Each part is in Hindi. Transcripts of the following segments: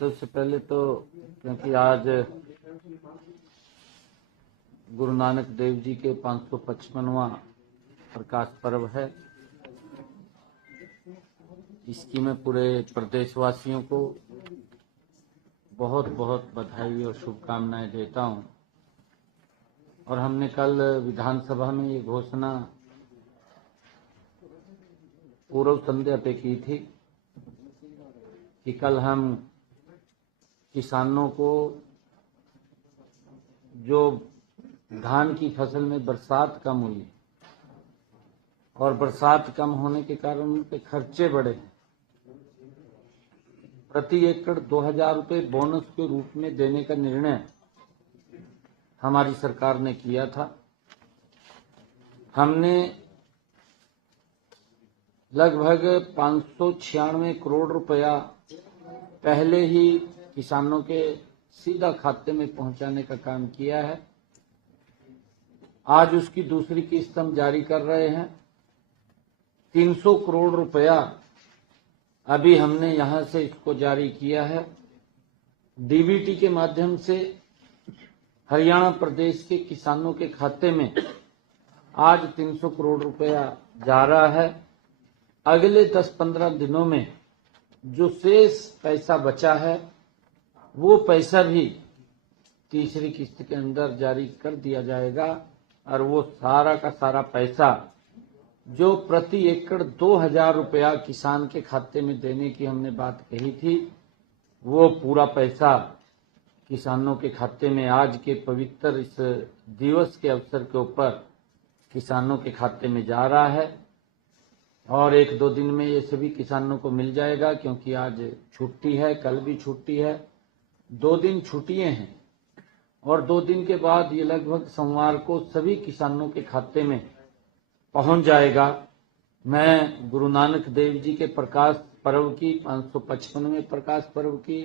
सबसे पहले तो क्योंकि आज गुरु नानक देव जी के 555वां प्रकाश पर्व है, इसकी मैं पूरे प्रदेशवासियों को बहुत बहुत बधाई और शुभकामनाएं देता हूं। और हमने कल विधानसभा में ये घोषणा पूर्व संध्या पे की थी कि कल हम किसानों को जो धान की फसल में बरसात कम हुई और बरसात कम होने के कारण उनके खर्चे बढ़े, प्रति एकड़ 2000 रुपये बोनस के रूप में देने का निर्णय हमारी सरकार ने किया था। हमने लगभग 596 करोड़ रुपया पहले ही किसानों के सीधा खाते में पहुंचाने का काम किया है। आज उसकी दूसरी किस्त हम जारी कर रहे हैं। 300 करोड़ रुपया अभी हमने यहां से इसको जारी किया है। डीबीटी के माध्यम से हरियाणा प्रदेश के किसानों के खाते में आज 300 करोड़ रुपया जा रहा है। अगले 10-15 दिनों में जो शेष पैसा बचा है वो पैसा भी तीसरी किस्त के अंदर जारी कर दिया जाएगा और वो सारा का सारा पैसा जो प्रति एकड़ 2000 रुपया किसान के खाते में देने की हमने बात कही थी, वो पूरा पैसा किसानों के खाते में आज के पवित्र इस दिवस के अवसर के ऊपर किसानों के खाते में जा रहा है। और 1-2 दिन में ये सभी किसानों को मिल जाएगा, क्योंकि आज छुट्टी है, कल भी छुट्टी है, 2 दिन छुट्टियां हैं और 2 दिन के बाद ये लगभग सोमवार को सभी किसानों के खाते में पहुंच जाएगा। मैं गुरु नानक देव जी के प्रकाश पर्व की 555वें प्रकाश पर्व की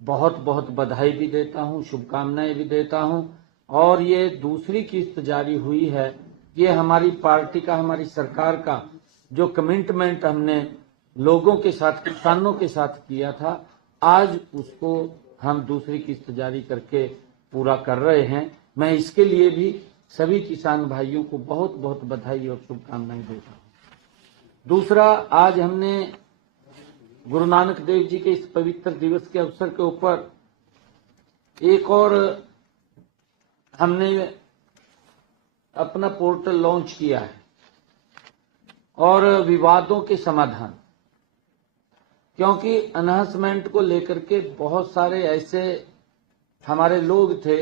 बहुत बहुत बधाई भी देता हूं, शुभकामनाएं भी देता हूं। और ये दूसरी किस्त जारी हुई है, ये हमारी पार्टी का, हमारी सरकार का जो कमिटमेंट हमने लोगों के साथ, किसानों के साथ किया था, आज उसको हम दूसरी किस्त जारी करके पूरा कर रहे हैं। मैं इसके लिए भी सभी किसान भाइयों को बहुत बहुत बधाई और शुभकामनाएं देता हूं। दूसरा, आज हमने गुरु नानक देव जी के इस पवित्र दिवस के अवसर के ऊपर एक और हमने अपना पोर्टल लॉन्च किया है, और विवादों के समाधान, क्योंकि अनाउंसमेंट को लेकर के बहुत सारे ऐसे हमारे लोग थे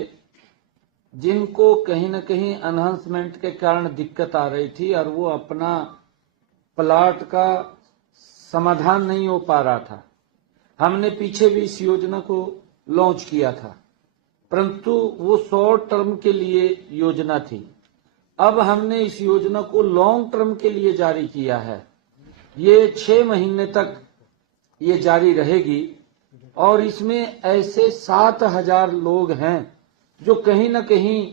जिनको कहीं न कहीं अनाउंसमेंट के कारण दिक्कत आ रही थी और वो अपना प्लाट का समाधान नहीं हो पा रहा था। हमने पीछे भी इस योजना को लॉन्च किया था, परंतु वो शॉर्ट टर्म के लिए योजना थी। अब हमने इस योजना को लॉन्ग टर्म के लिए जारी किया है। ये 6 महीने तक ये जारी रहेगी और इसमें ऐसे 7000 लोग हैं जो कहीं न कहीं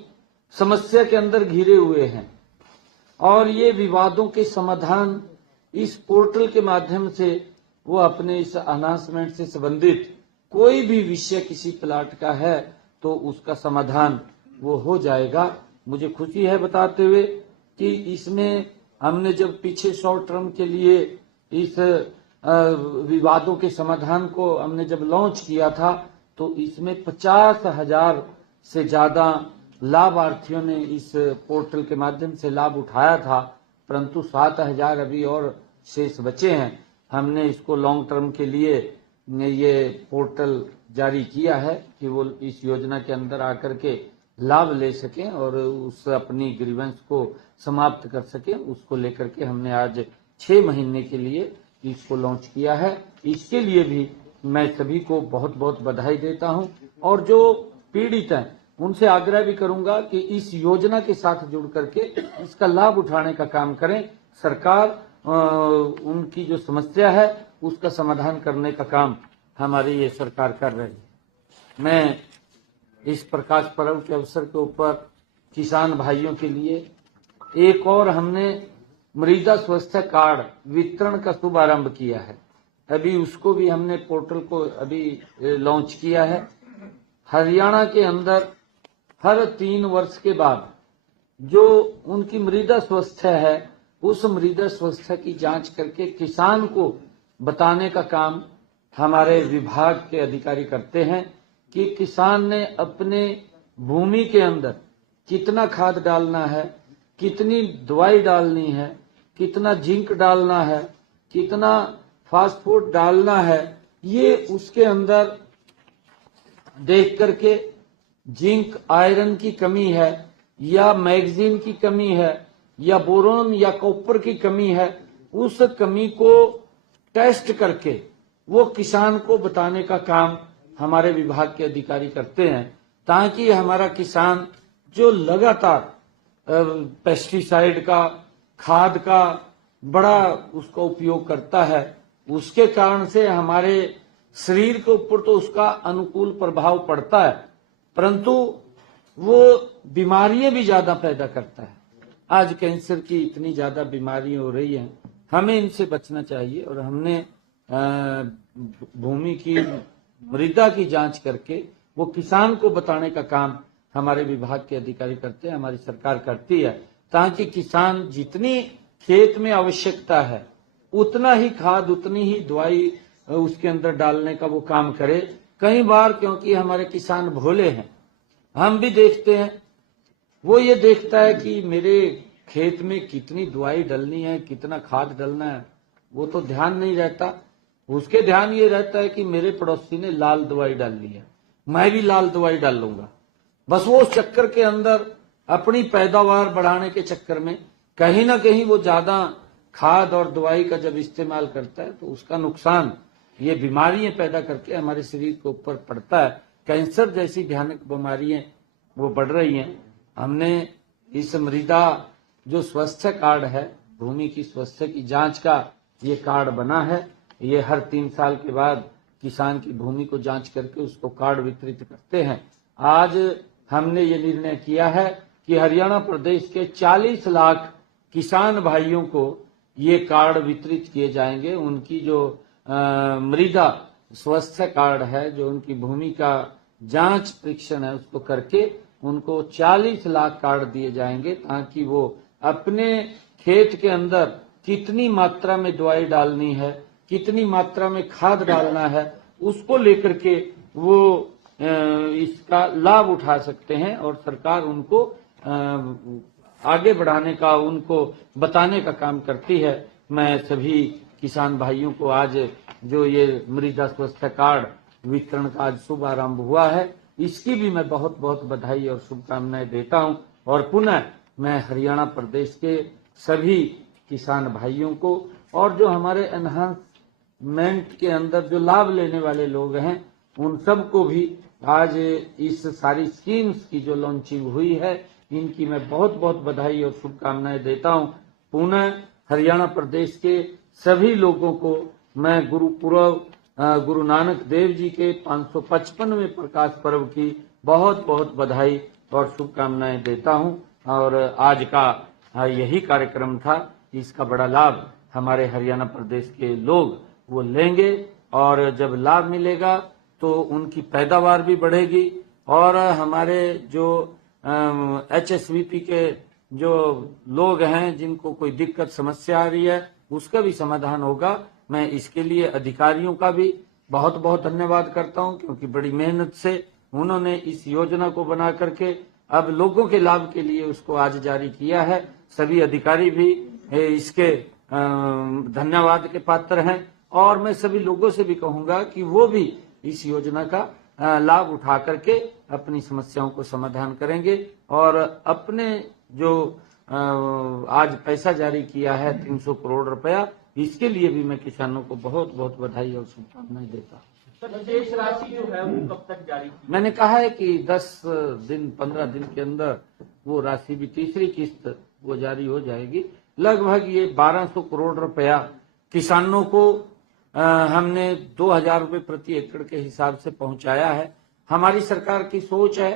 समस्या के अंदर घिरे हुए हैं, और ये विवादों के समाधान इस पोर्टल के माध्यम से वो अपने इस अनाउंसमेंट से संबंधित कोई भी विषय किसी प्लाट का है तो उसका समाधान वो हो जाएगा। मुझे खुशी है बताते हुए कि इसमें हमने जब पीछे शॉर्ट टर्म के लिए इस विवादों के समाधान को हमने जब लॉन्च किया था, तो इसमें 50,000 से ज्यादा लाभार्थियों ने इस पोर्टल के माध्यम से लाभ उठाया था, परंतु 7,000 अभी और शेष बचे हैं। हमने इसको लॉन्ग टर्म के लिए ये पोर्टल जारी किया है कि वो इस योजना के अंदर आकर के लाभ ले सकें और उस अपनी ग्रीवेंस को समाप्त कर सकें। उसको लेकर के हमने आज 6 महीने के लिए इसको लॉन्च किया है। इसके लिए भी मैं सभी को बहुत बहुत बधाई देता हूं, और जो पीड़ित हैं उनसे आग्रह भी करूंगा कि इस योजना के साथ जुड़ करके इसका लाभ उठाने का काम करें। सरकार उनकी जो समस्या है उसका समाधान करने का काम हमारी ये सरकार कर रही है। मैं इस प्रकाश पर्व के अवसर के ऊपर किसान भाइयों के लिए एक और हमने मृदा स्वास्थ्य कार्ड वितरण का शुभारंभ किया है। अभी उसको भी हमने पोर्टल को अभी लॉन्च किया है। हरियाणा के अंदर हर 3 वर्ष के बाद जो उनकी मृदा स्वास्थ्य है, उस मृदा स्वास्थ्य की जांच करके किसान को बताने का काम हमारे विभाग के अधिकारी करते हैं कि किसान ने अपने भूमि के अंदर कितना खाद डालना है, कितनी दवाई डालनी है, कितना जिंक डालना है, कितना फास्फोट डालना है, ये उसके अंदर देख करके जिंक आयरन की कमी है या मैग्नीशियम की कमी है या बोरोन या कॉपर की कमी है, उस कमी को टेस्ट करके वो किसान को बताने का काम हमारे विभाग के अधिकारी करते हैं, ताकि हमारा किसान जो लगातार पेस्टिसाइड का, खाद का बड़ा उसका उपयोग करता है, उसके कारण से हमारे शरीर के ऊपर तो उसका अनुकूल प्रभाव पड़ता है, परंतु वो बीमारियां भी ज्यादा पैदा करता है। आज कैंसर की इतनी ज्यादा बीमारियां हो रही हैं, हमें इनसे बचना चाहिए। और हमने भूमि की मृदा की जांच करके वो किसान को बताने का काम हमारे विभाग के अधिकारी करते हैं, हमारी सरकार करती है, ताकि किसान जितनी खेत में आवश्यकता है उतना ही खाद, उतनी ही दवाई उसके अंदर डालने का वो काम करे। कई बार क्योंकि हमारे किसान भोले हैं, हम भी देखते हैं, वो ये देखता है कि मेरे खेत में कितनी दवाई डालनी है, कितना खाद डालना है, वो तो ध्यान नहीं रहता। उसके ध्यान ये रहता है कि मेरे पड़ोसी ने लाल दवाई डाल ली है, मैं भी लाल दवाई डाल लूंगा। बस वो उस चक्कर के अंदर अपनी पैदावार बढ़ाने के चक्कर में कहीं ना कहीं वो ज्यादा खाद और दवाई का जब इस्तेमाल करता है तो उसका नुकसान, ये बीमारियां पैदा करके हमारे शरीर के ऊपर पड़ता है। कैंसर जैसी भयानक बीमारियां वो बढ़ रही हैं। हमने इस मृदा जो स्वास्थ्य कार्ड है, भूमि की स्वास्थ्य की जांच का ये कार्ड बना है, ये हर 3 साल के बाद किसान की भूमि को जांच करके उसको कार्ड वितरित करते हैं। आज हमने ये निर्णय किया है कि हरियाणा प्रदेश के 40 लाख किसान भाइयों को ये कार्ड वितरित किए जाएंगे। उनकी जो मृदा स्वास्थ्य कार्ड है, जो उनकी भूमि का जांच परीक्षण है, उसको करके उनको 40 लाख कार्ड दिए जाएंगे, ताकि वो अपने खेत के अंदर कितनी मात्रा में दवाई डालनी है, कितनी मात्रा में खाद डालना है, उसको लेकर के वो इसका लाभ उठा सकते हैं और सरकार उनको आगे बढ़ाने का, उनको बताने का काम करती है। मैं सभी किसान भाइयों को आज जो ये मृदा स्वास्थ्य कार्ड वितरण का आज शुभारंभ हुआ है, इसकी भी मैं बहुत बहुत बधाई और शुभकामनाएं देता हूं। और पुनः मैं हरियाणा प्रदेश के सभी किसान भाइयों को और जो हमारे एनहांसमेंट के अंदर जो लाभ लेने वाले लोग हैं, उन सबको भी आज इस सारी स्कीम्स की जो लॉन्चिंग हुई है, इनकी मैं बहुत बहुत बधाई और शुभकामनाएं देता हूं। पुनः हरियाणा प्रदेश के सभी लोगों को मैं गुरुपुरब गुरु नानक देव जी के 555वें प्रकाश पर्व की बहुत बहुत बधाई और शुभकामनाएं देता हूं। और आज का यही कार्यक्रम था, इसका बड़ा लाभ हमारे हरियाणा प्रदेश के लोग वो लेंगे, और जब लाभ मिलेगा तो उनकी पैदावार भी बढ़ेगी और हमारे जो HSVP के जो लोग हैं, जिनको कोई दिक्कत समस्या आ रही है, उसका भी समाधान होगा। मैं इसके लिए अधिकारियों का भी बहुत बहुत धन्यवाद करता हूं, क्योंकि बड़ी मेहनत से उन्होंने इस योजना को बना करके अब लोगों के लाभ के लिए उसको आज जारी किया है। सभी अधिकारी भी इसके धन्यवाद के पात्र हैं, और मैं सभी लोगों से भी कहूंगा कि वो भी इस योजना का लाभ उठा करके अपनी समस्याओं को समाधान करेंगे। और अपने जो आज पैसा जारी किया है 300 करोड़ रुपया, इसके लिए भी मैं किसानों को बहुत बहुत बधाई और शुभकामनाएं देता हूँ। शेष राशि जो है वो कब तक जारी की? मैंने कहा है कि 10 दिन 15 दिन के अंदर वो राशि भी, तीसरी किस्त वो जारी हो जाएगी। लगभग ये 1200 करोड़ रुपया किसानों को हमने 2000 रुपये प्रति एकड़ के हिसाब से पहुंचाया है। हमारी सरकार की सोच है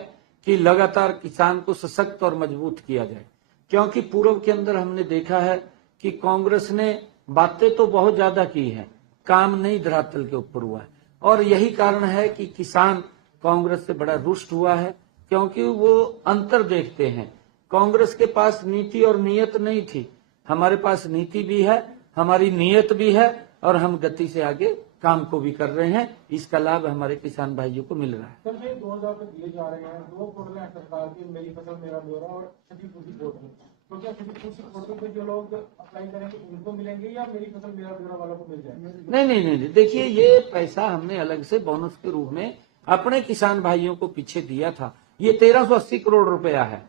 कि लगातार किसान को सशक्त और मजबूत किया जाए, क्योंकि पूर्व के अंदर हमने देखा है कि कांग्रेस ने बातें तो बहुत ज्यादा की है, काम नहीं धरातल के ऊपर हुआ है। और यही कारण है कि किसान कांग्रेस से बड़ा रुष्ट हुआ है, क्योंकि वो अंतर देखते हैं। कांग्रेस के पास नीति और नीयत नहीं थी, हमारे पास नीति भी है, हमारी नीयत भी है, और हम गति से आगे काम को भी कर रहे हैं। इसका लाभ हमारे किसान भाइयों को मिल रहा है। सर, ये 2000 तक दिए जा रहे हैं, 2 पोर्टल है सरकार की, मेरी फसल मेरा ब्यौरा और क्षतिपूर्ति पोर्टल। तो क्या क्षतिपूर्ति पोर्टल पे जो लोग अप्लाई करेंगे उनको मिलेंगे या मेरी फसल मेरा ब्यौरा वालों को मिल जाएगा? नहीं, देखिए, ये पैसा हमने अलग से बोनस के रूप में अपने किसान भाइयों को पीछे दिया था। ये 1380 करोड़ रुपया है,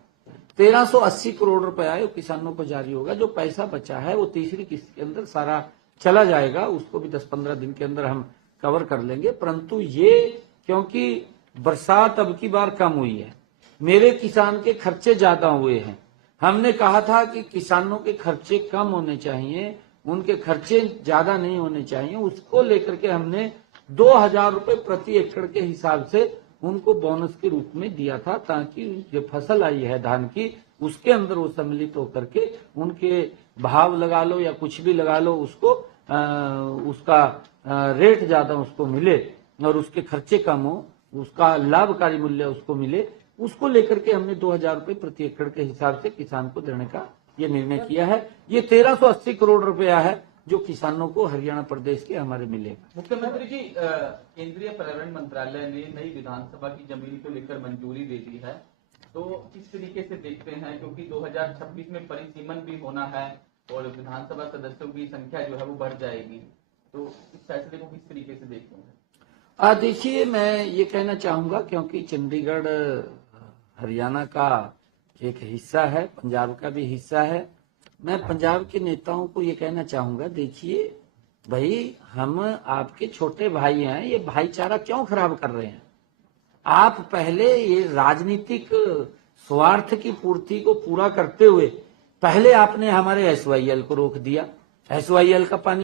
1380 करोड़ रुपया है, किसानों को जारी होगा। जो पैसा बचा है वो तीसरी किस्त के अंदर सारा चला जाएगा, उसको भी 10-15 दिन के अंदर हम कवर कर लेंगे। परंतु ये क्योंकि बरसात अब की बार कम हुई है, मेरे किसान के खर्चे ज्यादा हुए हैं। हमने कहा था कि किसानों के खर्चे कम होने चाहिए, उनके खर्चे ज्यादा नहीं होने चाहिए। उसको लेकर के हमने 2000 रुपए प्रति एकड़ के हिसाब से उनको बोनस के रूप में दिया था, ताकि जो फसल आई है धान की, उसके अंदर वो सम्मिलित होकर के उनके भाव लगा लो या कुछ भी लगा लो, उसको उसका रेट ज्यादा उसको मिले और उसके खर्चे कम हो, उसका लाभकारी मूल्य उसको मिले। उसको लेकर के हमने 2000 रुपए प्रति एकड़ के हिसाब से किसान को देने का ये निर्णय किया है। ये 1380 करोड़ रुपया है जो किसानों को हरियाणा प्रदेश के हमारे मिलेगा। मुख्यमंत्री जी, केंद्रीय पर्यावरण मंत्रालय ने नई विधानसभा की जमीन को लेकर मंजूरी दे दी है, तो किस तरीके से देखते हैं, क्योंकि 2026 में परिसीमन भी होना है और विधानसभा सदस्यों की संख्या जो है वो बढ़ जाएगी, तो इस फैसले को किस तरीके से देखते हैं? देखिए, मैं ये कहना चाहूंगा, क्योंकि चंडीगढ़ हरियाणा का एक हिस्सा है, पंजाब का भी हिस्सा है। मैं पंजाब के नेताओं को ये कहना चाहूंगा, देखिए भाई, हम आपके छोटे भाई हैं, ये भाईचारा क्यों खराब कर रहे हैं? आप पहले ये राजनीतिक स्वार्थ की पूर्ति को पूरा करते हुए पहले आपने हमारे SYL को रोक दिया। SYL का पानी